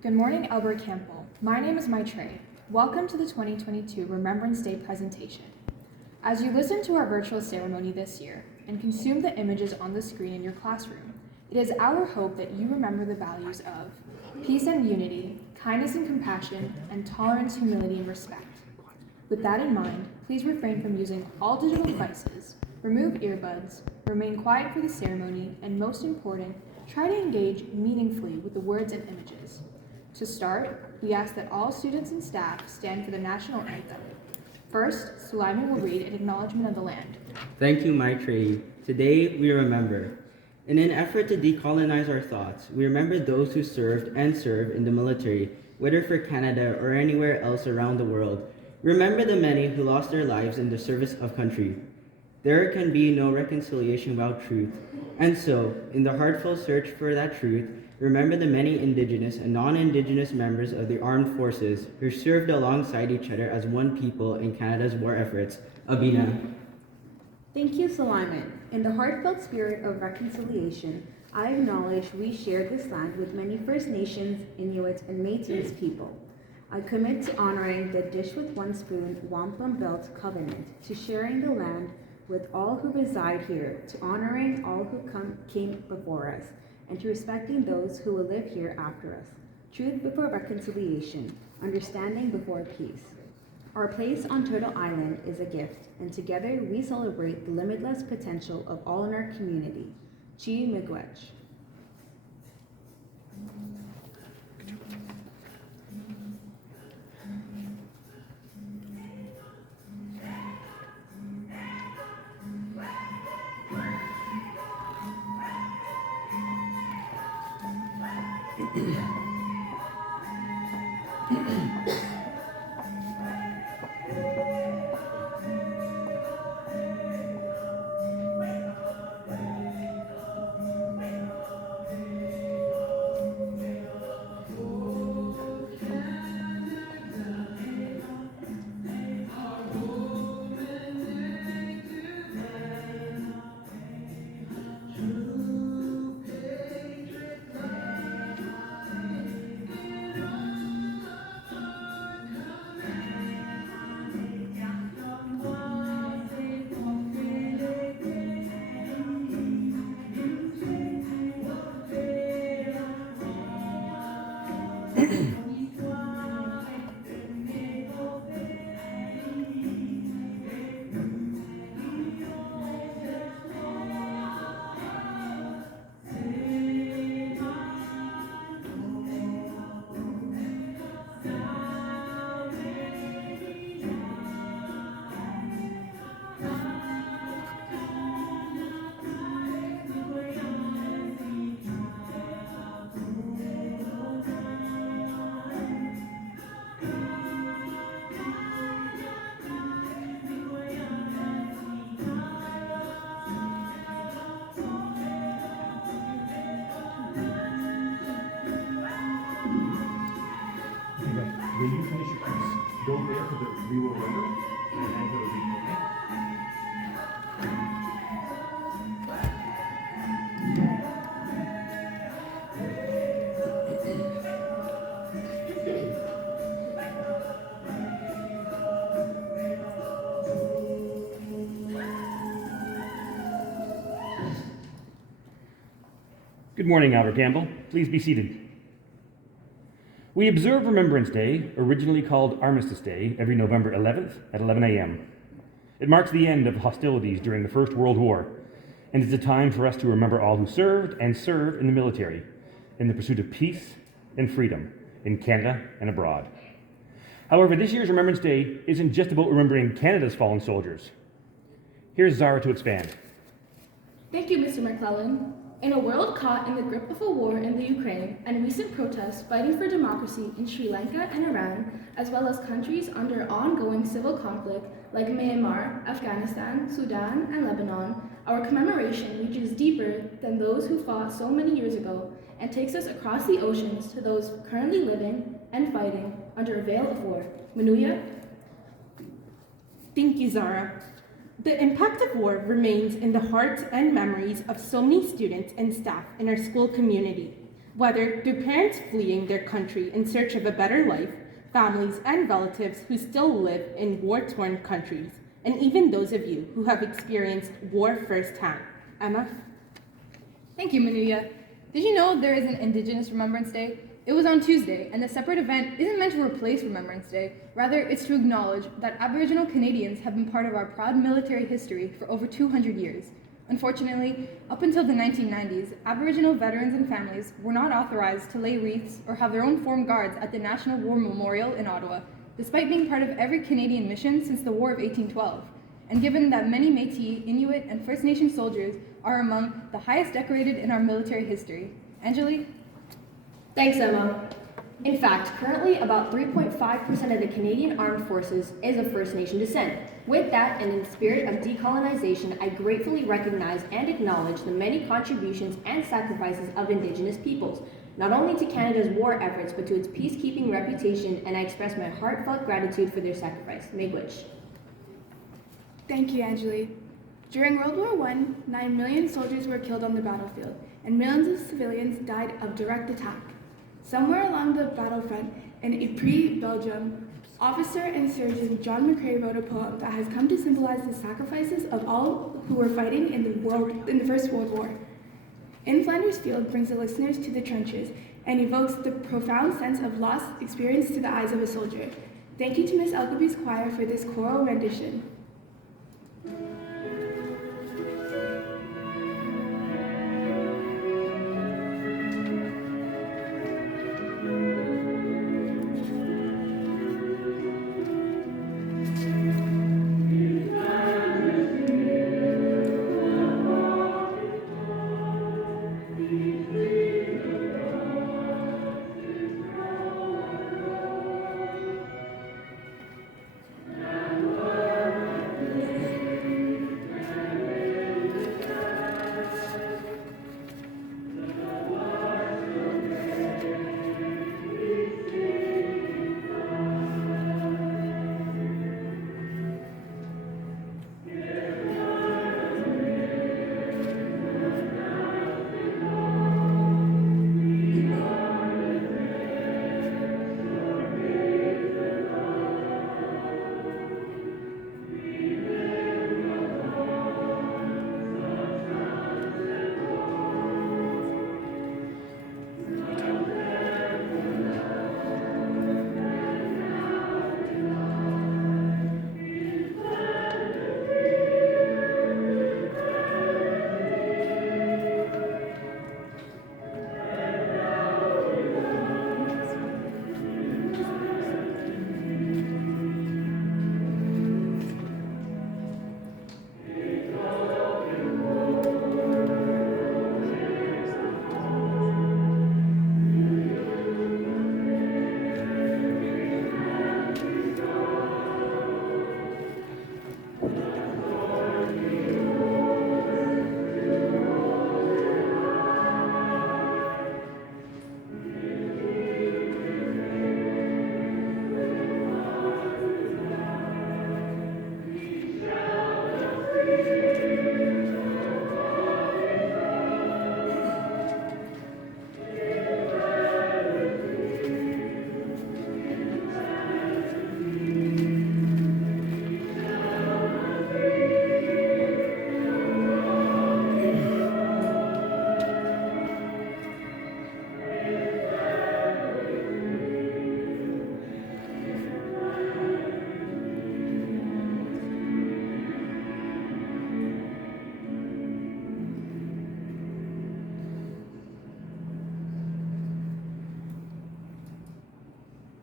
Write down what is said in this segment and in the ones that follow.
Good morning, Albert Campbell. My name is Maitrey. Welcome to the 2022 Remembrance Day presentation. As you listen to our virtual ceremony this year and consume the images on the screen in your classroom, it is our hope that you remember the values of peace and unity, kindness and compassion, and tolerance, humility, and respect. With that in mind, please refrain from using all digital devices, remove earbuds, remain quiet for the ceremony, and most important, try to engage meaningfully with the words and images. To start, we ask that all students and staff stand for the national anthem. First, Sulaiman will read an acknowledgement of the land. Thank you, Maitrey. Today, we remember. In an effort to decolonize our thoughts, we remember those who served and serve in the military, whether for Canada or anywhere else around the world. Remember the many who lost their lives in the service of country. There can be no reconciliation without truth. And so, in the heartfelt search for that truth, remember the many Indigenous and non-Indigenous members of the armed forces who served alongside each other as one people in Canada's war efforts. Abina. Thank you, Sulaiman. In the heartfelt spirit of reconciliation, I acknowledge we share this land with many First Nations, Inuit, and Métis people. I commit to honoring the Dish with One Spoon Wampum Belt Covenant, to sharing the land with all who reside here, to honoring all who came before us, and to respecting those who will live here after us. Truth before reconciliation, understanding before peace. Our place on Turtle Island is a gift, and together we celebrate the limitless potential of all in our community. Chi Miigwech. When you finish your piece, don't wait for the we will remember and then for the read, okay? Good morning, Albert Campbell. Please be seated. We observe Remembrance Day, originally called Armistice Day, every November 11th at 11 a.m. It marks the end of hostilities during the First World War, and is a time for us to remember all who served and serve in the military, in the pursuit of peace and freedom in Canada and abroad. However, this year's Remembrance Day isn't just about remembering Canada's fallen soldiers. Here's Zara to expand. Thank you, Mr. McClellan. In a world caught in the grip of a war in the Ukraine and recent protests fighting for democracy in Sri Lanka and Iran, as well as countries under ongoing civil conflict like Myanmar, Afghanistan, Sudan, and Lebanon, our commemoration reaches deeper than those who fought so many years ago and takes us across the oceans to those currently living and fighting under a veil of war. Manuya? Thank you, Zara. The impact of war remains in the hearts and memories of so many students and staff in our school community. whether through parents fleeing their country in search of a better life, families and relatives who still live in war-torn countries, and even those of you who have experienced war firsthand. Emma? Thank you, Manuya. Did you know there is an Indigenous Remembrance Day? It was on Tuesday, and the separate event isn't meant to replace Remembrance Day. Rather, it's to acknowledge that Aboriginal Canadians have been part of our proud military history for over 200 years. Unfortunately, up until the 1990s, Aboriginal veterans and families were not authorized to lay wreaths or have their own formed guards at the National War Memorial in Ottawa, despite being part of every Canadian mission since the War of 1812. And given that many Métis, Inuit, and First Nation soldiers are among the highest decorated in our military history. Angeli? Thanks, Emma. In fact, currently about 3.5% of the Canadian Armed Forces is of First Nation descent. With that, and in the spirit of decolonization, I gratefully recognize and acknowledge the many contributions and sacrifices of Indigenous peoples, not only to Canada's war efforts, but to its peacekeeping reputation, and I express my heartfelt gratitude for their sacrifice. Miigwech. Thank you, Angeli. During World War I, 9 million soldiers were killed on the battlefield, and millions of civilians died of direct attack. Somewhere along the battlefront, in Ypres, Belgium, officer and surgeon John McCrae wrote a poem that has come to symbolize the sacrifices of all who were fighting in the First World War. In Flanders Field brings the listeners to the trenches and evokes the profound sense of loss experienced to the eyes of a soldier. Thank you to Miss Elkaby's choir for this choral rendition.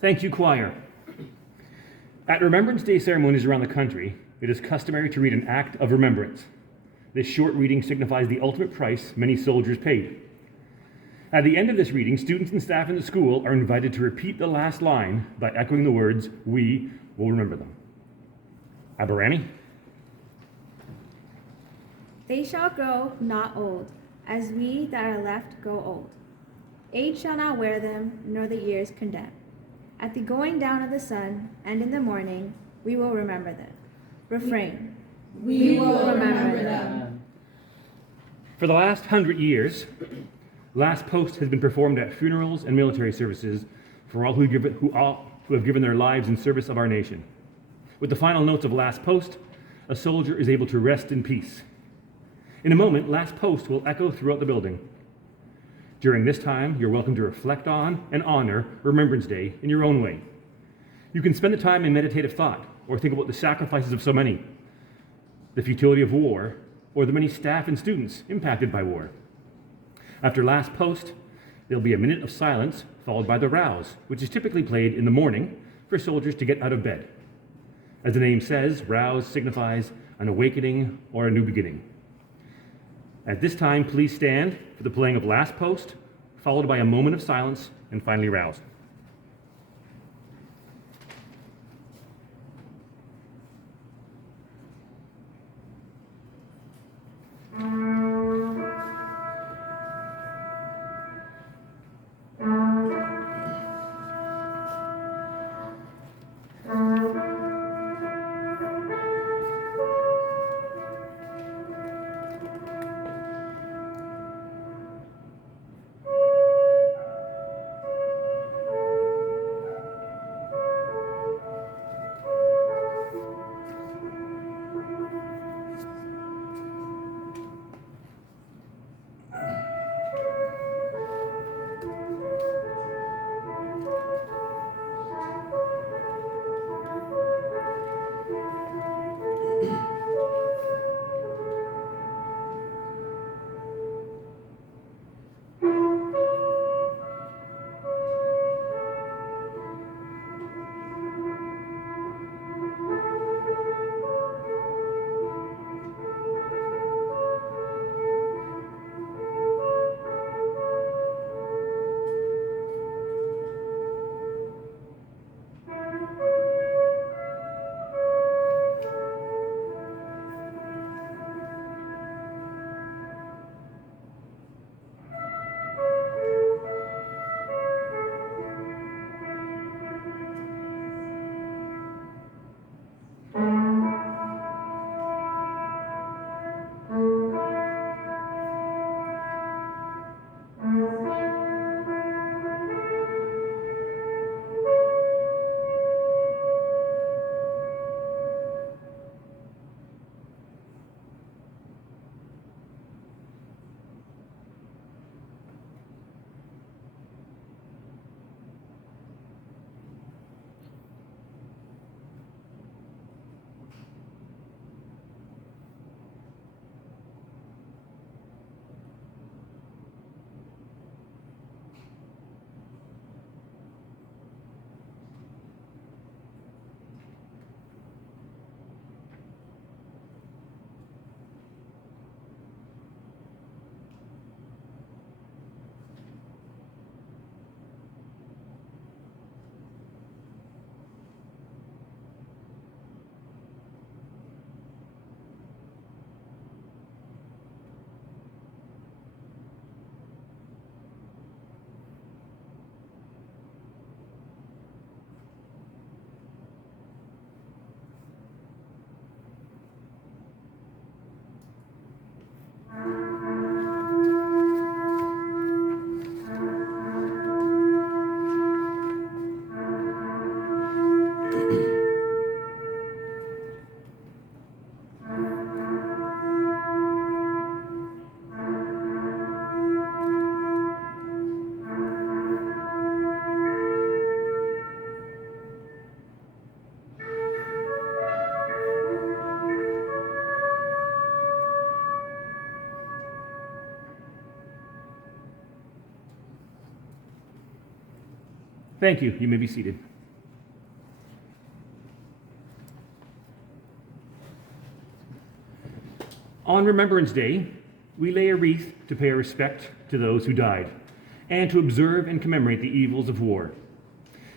Thank you, choir. At Remembrance Day ceremonies around the country, it is customary to read an act of remembrance. This short reading signifies the ultimate price many soldiers paid. At the end of this reading, students and staff in the school are invited to repeat the last line by echoing the words, "We will remember them." Aberani? They shall grow not old, as we that are left grow old. Age shall not wear them, nor the years condemn. At the going down of the sun, and in the morning, we will remember them. Refrain. We will remember them. For the last 100 years, Last Post has been performed at funerals and military services for all who have given their lives in service of our nation. With the final notes of Last Post, a soldier is able to rest in peace. In a moment, Last Post will echo throughout the building. During this time, you're welcome to reflect on and honor Remembrance Day in your own way. You can spend the time in meditative thought or think about the sacrifices of so many, the futility of war, or the many staff and students impacted by war. After Last Post, there'll be a minute of silence followed by the rouse, which is typically played in the morning for soldiers to get out of bed. As the name says, rouse signifies an awakening or a new beginning. At this time, please stand for the playing of Last Post, followed by a moment of silence, and finally rouse. Thank you. You may be seated. On Remembrance Day, we lay a wreath to pay our respect to those who died and to observe and commemorate the evils of war.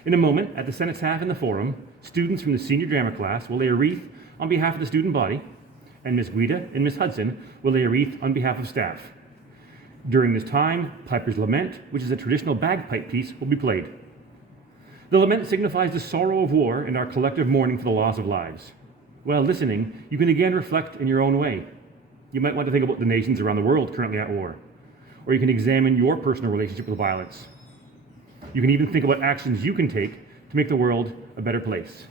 In a moment, at the Senate staff in the forum, students from the senior drama class will lay a wreath on behalf of the student body, and Ms. Guida and Ms. Hudson will lay a wreath on behalf of staff. During this time, Piper's Lament, which is a traditional bagpipe piece, will be played. The lament signifies the sorrow of war and our collective mourning for the loss of lives. While listening, you can again reflect in your own way. You might want to think about the nations around the world currently at war, or you can examine your personal relationship with violence. You can even think about actions you can take to make the world a better place.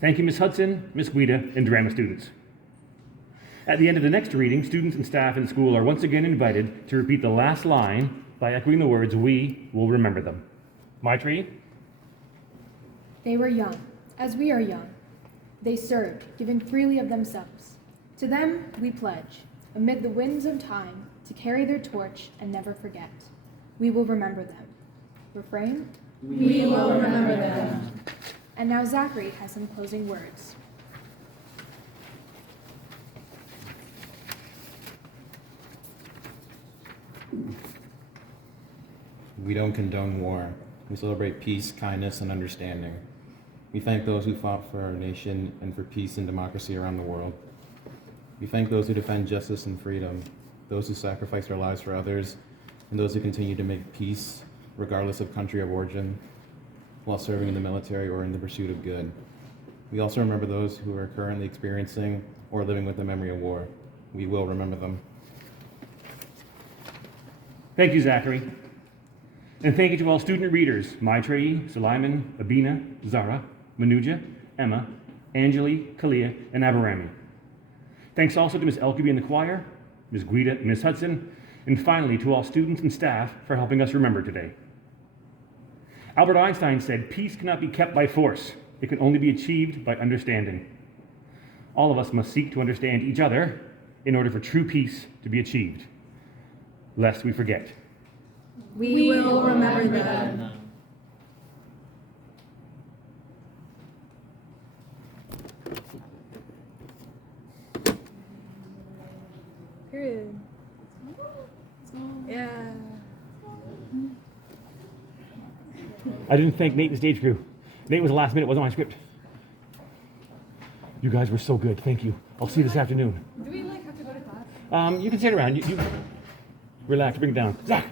Thank you, Ms. Hudson, Ms. Guida, and drama students. At the end of the next reading, students and staff in school are once again invited to repeat the last line by echoing the words, "We will remember them." My tree? They were young, as we are young. They served, giving freely of themselves. To them we pledge, amid the winds of time, to carry their torch and never forget. We will remember them. Refrain? We will remember them. And now Zachary has some closing words. We don't condone war. We celebrate peace, kindness, and understanding. We thank those who fought for our nation and for peace and democracy around the world. We thank those who defend justice and freedom, those who sacrifice their lives for others, and those who continue to make peace, regardless of country of origin, while serving in the military or in the pursuit of good. We also remember those who are currently experiencing or living with the memory of war. We will remember them. Thank you, Zachary. And thank you to all student readers, Maitreyi, Sulaiman, Abina, Zara, Manuja, Emma, Anjali, Kalia, and Abarami. Thanks also to Ms. Elkeby in the choir, Ms. Guida, and Ms. Hudson, and finally to all students and staff for helping us remember today. Albert Einstein said, "Peace cannot be kept by force. It can only be achieved by understanding." All of us must seek to understand each other in order for true peace to be achieved, lest we forget. We will remember them. Period. Yeah. I didn't thank Nate and stage crew. Nate was the last minute, wasn't on my script. You guys were so good, thank you. I'll see you this afternoon. Do we have to go to class? You can sit around. You relax, bring it down. Zach!